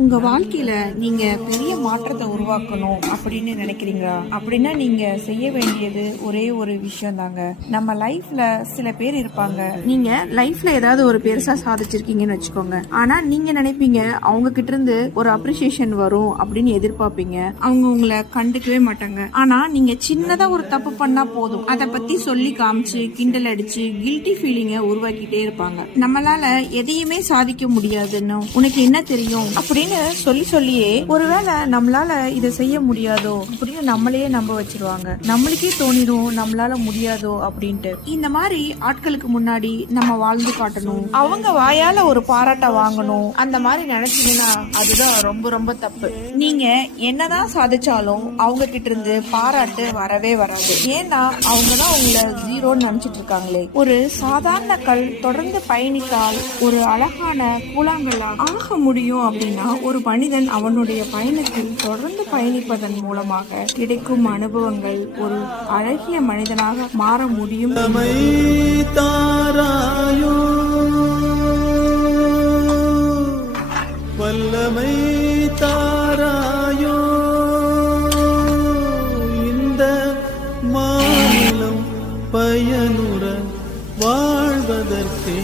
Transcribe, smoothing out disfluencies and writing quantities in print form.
உங்க வாழ்க்கையில நீங்க பெரிய மாற்றத்தை உருவாக்கணும் அப்படின்னு நினைக்கிறீங்களா? அப்படின்னா நீங்க செய்ய வேண்டியது ஒரே ஒரு விஷயம் தாங்க. நம்ம லைஃப்ல சில பேர் இருப்பாங்க. நீங்க லைஃப்ல ஏதாவது ஒரு பெருசா சாதிச்சிருக்கீங்கன்னு வச்சுக்கோங்க. ஆனா நீங்க நினைப்பீங்க அவங்க கிட்ட இருந்து ஒரு அப்ரிசியேஷன் வரும் அப்படின்னு எதிர்பார்ப்பீங்க. அவங்க உங்களை கண்டுக்கவே மாட்டாங்க. ஆனா நீங்க சின்னதா ஒரு தப்பு பண்ணா போதும், அதை பத்தி சொல்லி காமிச்சு கிண்டல் அடிச்சு கில்ட்டி ஃபீலிங்க உருவாக்கிட்டே இருப்பாங்க. நம்மளால எதையுமே சாதிக்க முடியாதுன்னு உனக்கு என்ன தெரியும் அப்படின்னு சொல்லியே ஒருவேளை நம்மளால இதை செய்ய முடியாதோ அப்படின்னு நம்மளையே நம்ப வச்சிருவாங்க. நம்மளுக்கே தோணிடும் நம்மளால முடியாதோ அப்படின்ட்டு. இந்த மாதிரி ஆட்களுக்கு முன்னாடி நம்ம வாழ்ந்து காட்டணும், அவங்க வாயால ஒரு பாராட்ட வாங்கணும், அந்த மாதிரி நினைச்சீங்கன்னா அதுதான் ரொம்ப ரொம்ப தப்பு. நீங்க என்னதான் சாதிச்சாலும் அவங்க கிட்ட இருந்து பாராட்டு வரவே வராது. ஏன்னா அவங்கதான் உங்களை ஜீரோன்னு நினைச்சிட்டு இருக்காங்களே. ஒரு சாதாரண கல் தொடர்ந்து பயணித்தால் ஒரு அழகான கூழாங்கல்லா ஆக முடியும் அப்படின்னா ஒரு மனிதன் அவனுடைய பயணத்தில் தொடர்ந்து பயணிப்பதன் மூலமாக கிடைக்கும் அனுபவங்கள் ஒரு அழகிய மனிதனாக மாற முடியும். வல்லமை தாராயோ இந்த மாநிலம் பயனுற வாழ்வதற்கே